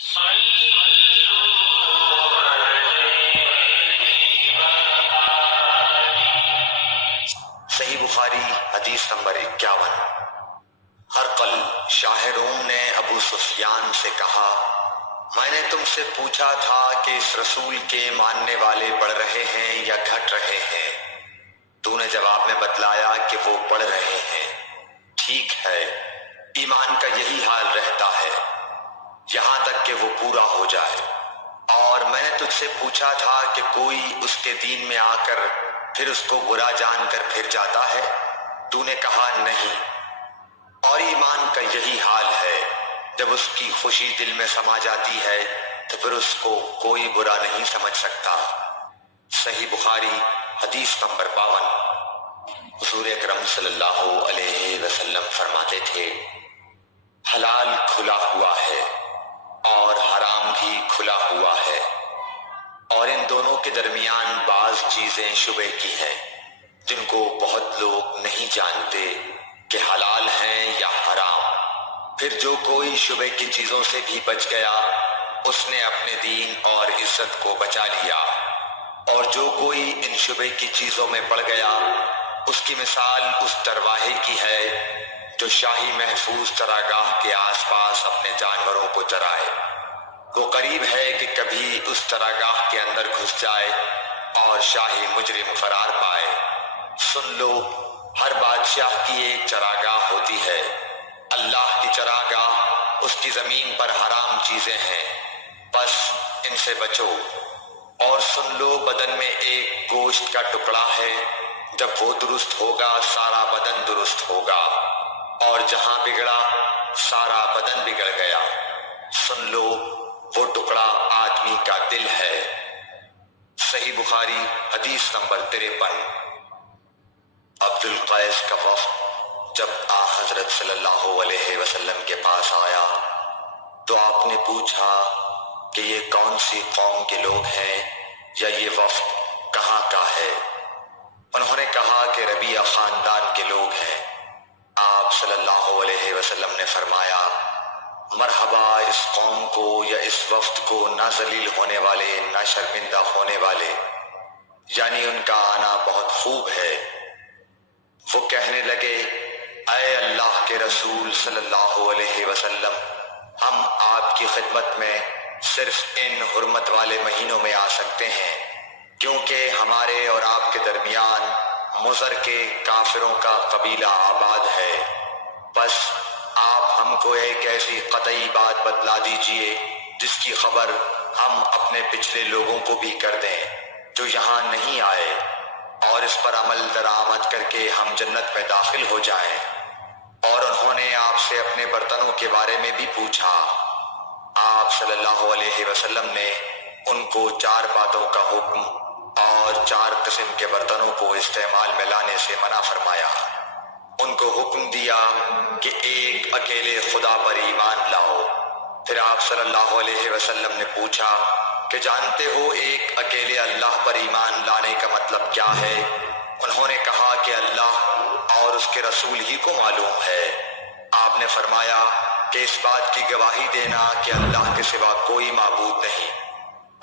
صحیح بخاری حدیث نمبر 51۔ ہرقل شاہ روم نے ابو سفیان سے کہا، میں نے تم سے پوچھا تھا کہ اس رسول کے ماننے والے بڑھ رہے ہیں یا گھٹ رہے ہیں؟ تو نے جواب میں بتلایا کہ وہ بڑھ رہے ہیں۔ ٹھیک ہے، ایمان کا یہی حال رہتا ہے یہاں تک کہ وہ پورا ہو جائے۔ اور میں نے تجھ سے پوچھا تھا کہ کوئی اس کے دین میں آ کر پھر اس کو برا جان کر پھر جاتا ہے؟ تو نے کہا نہیں۔ اور ایمان کا یہی حال ہے، جب اس کی خوشی دل میں سما جاتی ہے تو پھر اس کو کوئی برا نہیں سمجھ سکتا۔ صحیح بخاری حدیث نمبر 52۔ حضور اکرم صلی اللہ علیہ وسلم فرماتے تھے، حلال کھلا ہوا ہے اور حرام بھی کھلا ہوا ہے، اور ان دونوں کے درمیان بعض چیزیں شبہ کی ہیں جن کو بہت لوگ نہیں جانتے کہ حلال ہیں یا حرام۔ پھر جو کوئی شبہ کی چیزوں سے بھی بچ گیا اس نے اپنے دین اور عزت کو بچا لیا، اور جو کوئی ان شبہ کی چیزوں میں پڑ گیا اس کی مثال اس چرواہے کی ہے جو شاہی محفوظ چراگاہ کے آس پاس اپنے جانوروں کو چرائے۔ وہ قریب ہے کہ کبھی اس چراگاہ کے اندر گھس جائے اور شاہی مجرم فرار پائے۔ سن لو، ہر بادشاہ کی ایک چراگاہ ہوتی ہے، اللہ کی چراگاہ اس کی زمین پر حرام چیزیں ہیں، بس ان سے بچو۔ اور سن لو، بدن میں ایک گوشت کا ٹکڑا ہے، جب وہ درست ہوگا سارا بدن درست ہوگا، اور جہاں بگڑا سارا بدن بگڑ گیا۔ سن لو، وہ ٹکڑا آدمی کا دل ہے۔ صحیح بخاری حدیث نمبر 53۔ عبد القیس کا وفد جب حضرت صلی اللہ علیہ وسلم کے پاس آیا تو آپ نے پوچھا کہ یہ کون سی قوم کے لوگ ہیں یا یہ وفد کہاں کا ہے؟ انہوں نے کہا کہ ربیعہ خاندان کے لوگ ہیں۔ آپ صلی اللہ علیہ وسلم نے فرمایا، مرحبا اس قوم کو یا اس وفد کو، نہ ذلیل ہونے والے نہ شرمندہ ہونے والے، یعنی ان کا آنا بہت خوب ہے۔ وہ کہنے لگے، اے اللہ کے رسول صلی اللہ علیہ وسلم، ہم آپ کی خدمت میں صرف ان حرمت والے مہینوں میں آ سکتے ہیں، کیونکہ ہمارے اور آپ کے درمیان مضر کے کافروں کا قبیلہ آباد ہے۔ بس آپ ہم کو ایک ایسی قطعی بات بتلا دیجئے جس کی خبر ہم اپنے پچھلے لوگوں کو بھی کر دیں جو یہاں نہیں آئے، اور اس پر عمل درآمد کر کے ہم جنت میں داخل ہو جائیں۔ اور انہوں نے آپ سے اپنے برتنوں کے بارے میں بھی پوچھا۔ آپ صلی اللہ علیہ وسلم نے ان کو 4 باتوں کا حکم اور 4 قسم کے برتنوں کو استعمال میں لانے سے منع فرمایا۔ ان کو حکم دیا کہ ایک اکیلے خدا پر ایمان لاؤ۔ پھر آپ صلی اللہ علیہ وسلم نے پوچھا کہ جانتے ہو ایک اکیلے اللہ پر ایمان لانے کا مطلب کیا ہے؟ انہوں نے کہا کہ اللہ اور اس کے رسول ہی کو معلوم ہے۔ آپ نے فرمایا کہ اس بات کی گواہی دینا کہ اللہ کے سوا کوئی معبود نہیں،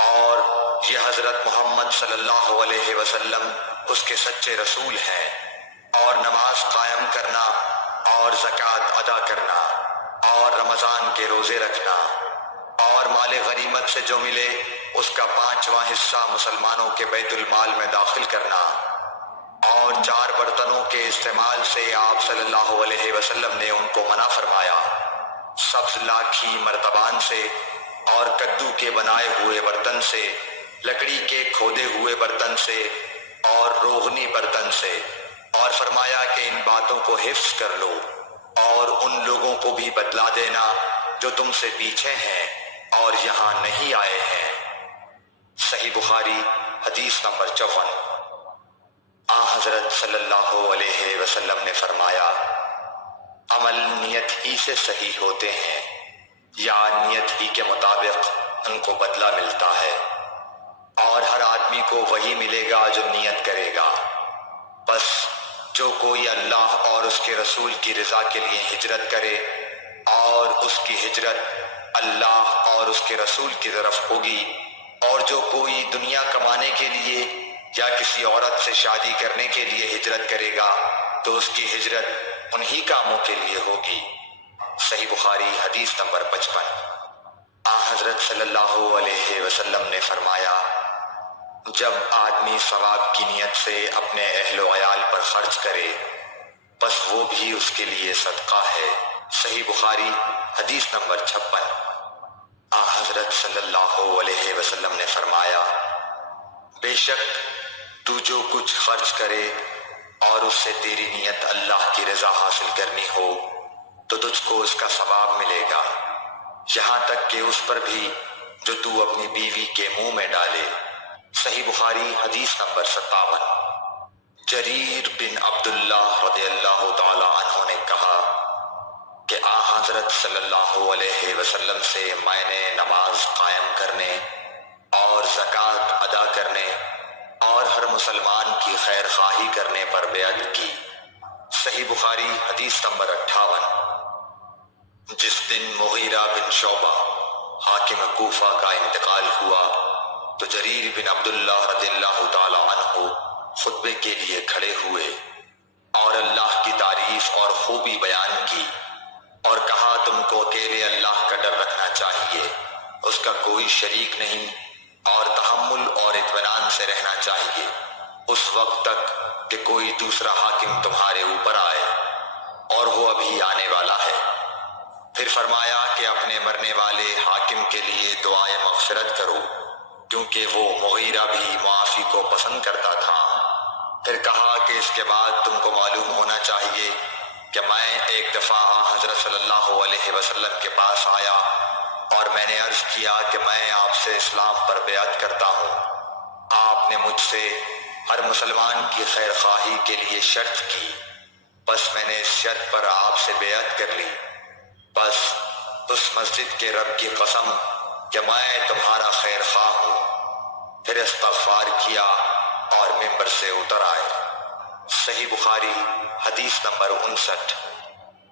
اور یہ حضرت محمد صلی اللہ علیہ وسلم اس کے سچے رسول ہیں، اور نماز قائم کرنا اور زکوٰۃ ادا کرنا اور رمضان کے روزے رکھنا، اور مال غنیمت سے جو ملے اس کا 5واں حصہ مسلمانوں کے بیت المال میں داخل کرنا، اور 4 برتنوں کے استعمال سے آپ صلی اللہ علیہ وسلم نے ان کو منع فرمایا، سبز لاکھی مرتبان سے اور کدو کے بنائے ہوئے برتن سے، لکڑی کے کھودے ہوئے برتن سے اور روغنی برتن سے، اور فرمایا کہ ان باتوں کو حفظ کر لو اور ان لوگوں کو بھی بتلا دینا جو تم سے پیچھے ہیں اور یہاں نہیں آئے ہیں۔ صحیح بخاری حدیث نمبر 54۔ حضرت صلی اللہ علیہ وسلم نے فرمایا، عمل نیت ہی سے صحیح ہوتے ہیں، یا نیت ہی کے مطابق ان کو بدلہ ملتا ہے، اور ہر آدمی کو وہی ملے گا جو نیت کرے گا۔ بس جو کوئی اللہ اور اس کے رسول کی رضا کے لیے ہجرت کرے اور اس کی ہجرت اللہ اور اس کے رسول کی طرف ہوگی، اور جو کوئی دنیا کمانے کے لیے یا کسی عورت سے شادی کرنے کے لیے ہجرت کرے گا تو اس کی ہجرت انہی کاموں کے لیے ہوگی۔ صحیح بخاری حدیث نمبر 55۔ حضرت صلی اللہ علیہ وسلم نے فرمایا، جب آدمی ثواب کی نیت سے اپنے اہل و عیال پر خرچ کرے بس وہ بھی اس کے لیے صدقہ ہے۔ صحیح بخاری حدیث نمبر 56۔ حضرت صلی اللہ علیہ وسلم نے فرمایا، بے شک تو جو کچھ خرچ کرے اور اس سے تیری نیت اللہ کی رضا حاصل کرنی ہو تو تجھ کو اس کا ثواب ملے گا، یہاں تک کہ اس پر بھی جو تو اپنی بیوی کے منہ میں ڈالے۔ صحیح بخاری حدیث نمبر 57۔ جریر بن عبداللہ رضی اللہ تعالی عنہ نے کہا کہ حضرت صلی اللہ علیہ وسلم سے میں نے نماز قائم کرنے اور زکوٰۃ ادا کرنے اور ہر مسلمان کی خیر خواہی کرنے پر بیعت کی۔ صحیح بخاری حدیث نمبر 58۔ جس دن مغیرہ بن شعبہ حاکم کوفہ کا انتقال ہوا تو جریر بن عبداللہ رضی اللہ تعالی عنہ خطبے کے لیے کھڑے ہوئے اور اللہ کی تعریف اور خوبی بیان کی اور کہا، تم کو اکیلے اللہ کا ڈر رکھنا چاہیے، اس کا کوئی شریک نہیں، اور تحمل اور اطمینان سے رہنا چاہیے اس وقت تک کہ کوئی دوسرا حاکم تمہارے اوپر آئے، اور وہ ابھی آنے والا ہے۔ پھر فرمایا کہ اپنے مرنے والے حاکم کے لیے دعائے مغفرت کرو کیونکہ وہ مغیرہ بھی معافی کو پسند کرتا تھا۔ پھر کہا کہ اس کے بعد تم کو معلوم ہونا چاہیے کہ میں ایک دفعہ حضرت صلی اللہ علیہ وسلم کے پاس آیا اور میں نے عرض کیا کہ میں آپ سے اسلام پر بیعت کرتا ہوں۔ آپ نے مجھ سے ہر مسلمان کی خیر خواہی کے لیے شرط کی، بس میں نے اس شرط پر آپ سے بیعت کر لی۔ بس اس مسجد کے رب کی قسم کہ میں تمہارا خیر خواہ ہوں۔ پھر استغفار کیا اور ممبر سے اتر آئے۔ صحیح بخاری حدیث نمبر 59۔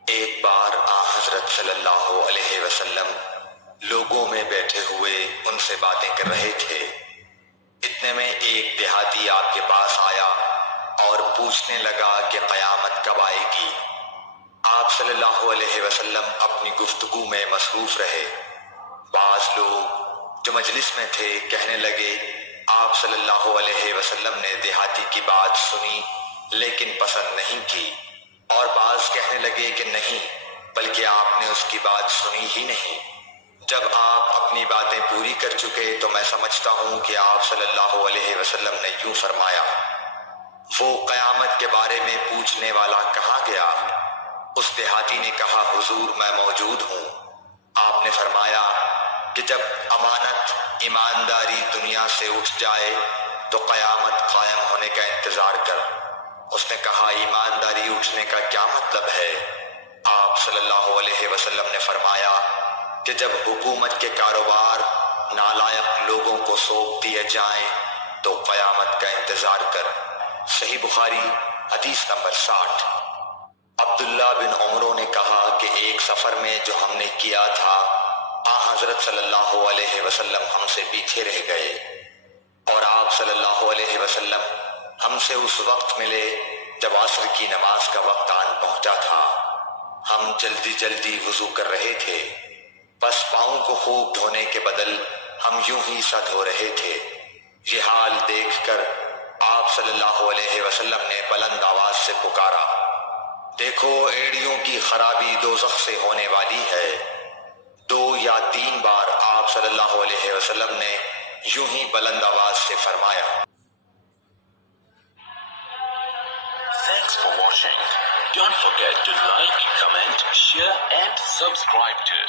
ایک بار حضرت صلی اللہ علیہ وسلم لوگوں میں بیٹھے ہوئے ان سے باتیں کر رہے تھے، اتنے میں ایک دیہاتی آپ کے پاس آیا اور پوچھنے لگا کہ قیامت کب آئے گی۔ آپ صلی اللہ علیہ وسلم اپنی گفتگو میں مصروف رہے۔ بعض لوگ جو مجلس میں تھے کہنے لگے، آپ صلی اللہ علیہ وسلم نے دیہاتی کی بات سنی لیکن پسند نہیں کی، اور بعض کہنے لگے کہ نہیں بلکہ آپ نے اس کی بات سنی ہی نہیں۔ جب آپ اپنی باتیں پوری کر چکے تو میں سمجھتا ہوں کہ آپ صلی اللہ علیہ وسلم نے یوں فرمایا، وہ قیامت کے بارے میں پوچھنے والا کہاں گیا؟ اس دیہاتی نے کہا، حضور میں موجود ہوں۔ آپ نے فرمایا کہ جب امانت ایمانداری دنیا سے اٹھ جائے تو قیامت قائم ہونے کا انتظار کر۔ اس نے کہا، ایمانداری اٹھنے کا کیا مطلب ہے؟ آپ صلی اللہ علیہ وسلم نے فرمایا کہ جب حکومت کے کاروبار نالائق لوگوں کو سونپ دیے جائیں تو قیامت کا انتظار کر۔ صحیح بخاری حدیث نمبر 60۔ عبداللہ بن عمرو نے کہا کہ ایک سفر میں جو ہم نے کیا تھا حضرت صلی اللہ علیہ وسلم ہم سے پیچھے رہ گئے اور آپ صلی اللہ علیہ وسلم ہم سے اس وقت ملے جب عصر کی نماز کا وقت آن پہنچا تھا۔ ہم جلدی جلدی وضو کر رہے تھے، بس پاؤں کو خوب دھونے کے بدل ہم یوں ہی سا دھو رہے تھے۔ یہ حال دیکھ کر آپ صلی اللہ علیہ وسلم نے بلند آواز سے پکارا، دیکھو ایڑیوں کی خرابی دوزخ سے ہونے والی ہے۔ 2 یا 3 بار آپ صلی اللہ علیہ وسلم نے یوں ہی بلند آواز سے فرمایا۔ Thanks for watching. Don't forget to like, comment, share and subscribe to